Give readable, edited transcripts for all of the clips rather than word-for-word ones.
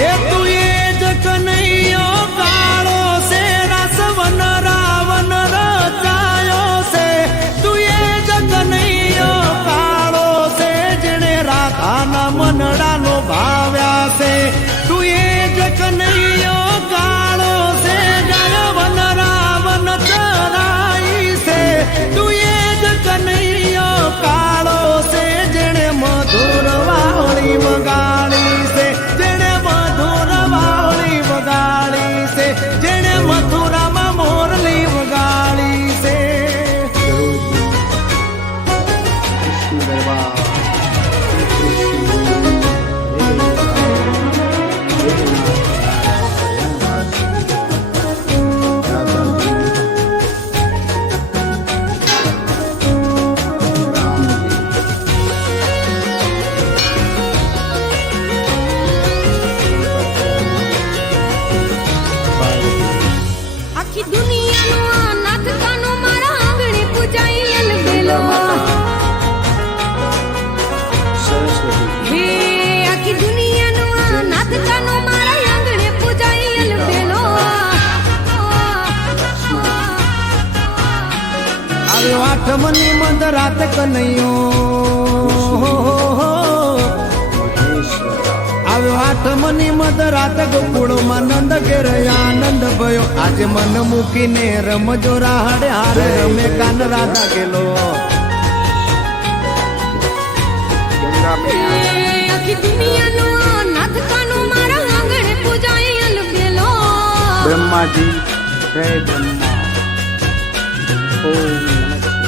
એ તું એ જ કનૈયો કાળો છે રાસવન રાવણ રચાયો છે તું એ જ કનૈયો કાળો છે જેણે રાધાના મનડાનો ભાવ્યા છે તું એ જ કનૈયો કાળો છે ગાય વન રાવણ ચરાઈ છે તું એ જ કનૈયો કાળો છે જેણે મધુર વાવળી વગાડી છે જેણે મધુર વાવળી વગાડી છે જેણે મથુરામાં મોરલી વગાડી છે આખી દુનિયાનો નાથ કાનો મારા આંગણે પૂજાઈ અલબેલો હે આખી દુનિયાનો નાથ કાનો મારા આંગણે પૂજાઈ અલબેલો આવ્યો આઠમની મધ રાત કનૈયો આવ્યો આઠમની મધ રાત ગોકુળમાં નંદ ઘેર આનંદ ભયો આજે મન મૂકીને રમજો રાહડે હારે રમે કાન રાધા ગેલો આખી દુનિયાનો નાથ કાનો મારા આંગણે પૂજાઈ અલબેલો બ્રહ્માજી જય બ્રહ્મા ઓમ નમઃ શિવાય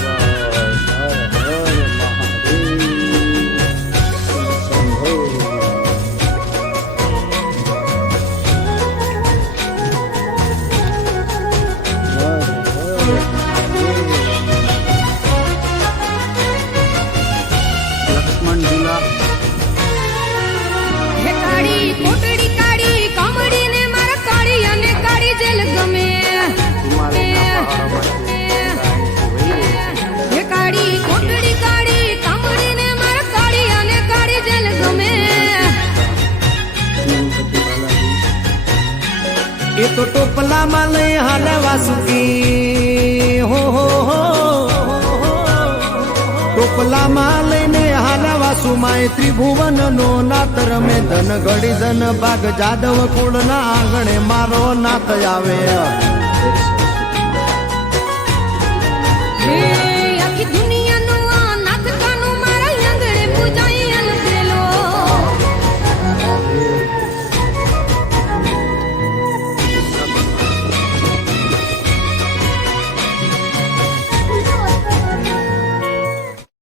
હર લક્ષ્મણ ઝૂલા હે કાળી કોટડી કાળી કામડીને મારા કાળી અને કાળી જેલ ગમે હે કાળી કોટડી કાળી કામડીને મારા કાળી અને કાળી જેલ ગમે એ તો ટોપલામાં લઈ હાલે વાસુકી હો ટોપલામાં લઈને હાલે વાસુમાં ત્રિભુવન નો નાથ રમે ધન ઘડી ધન ભાગ જાદવ કુળના આંગણે મારો નાથ આવે હે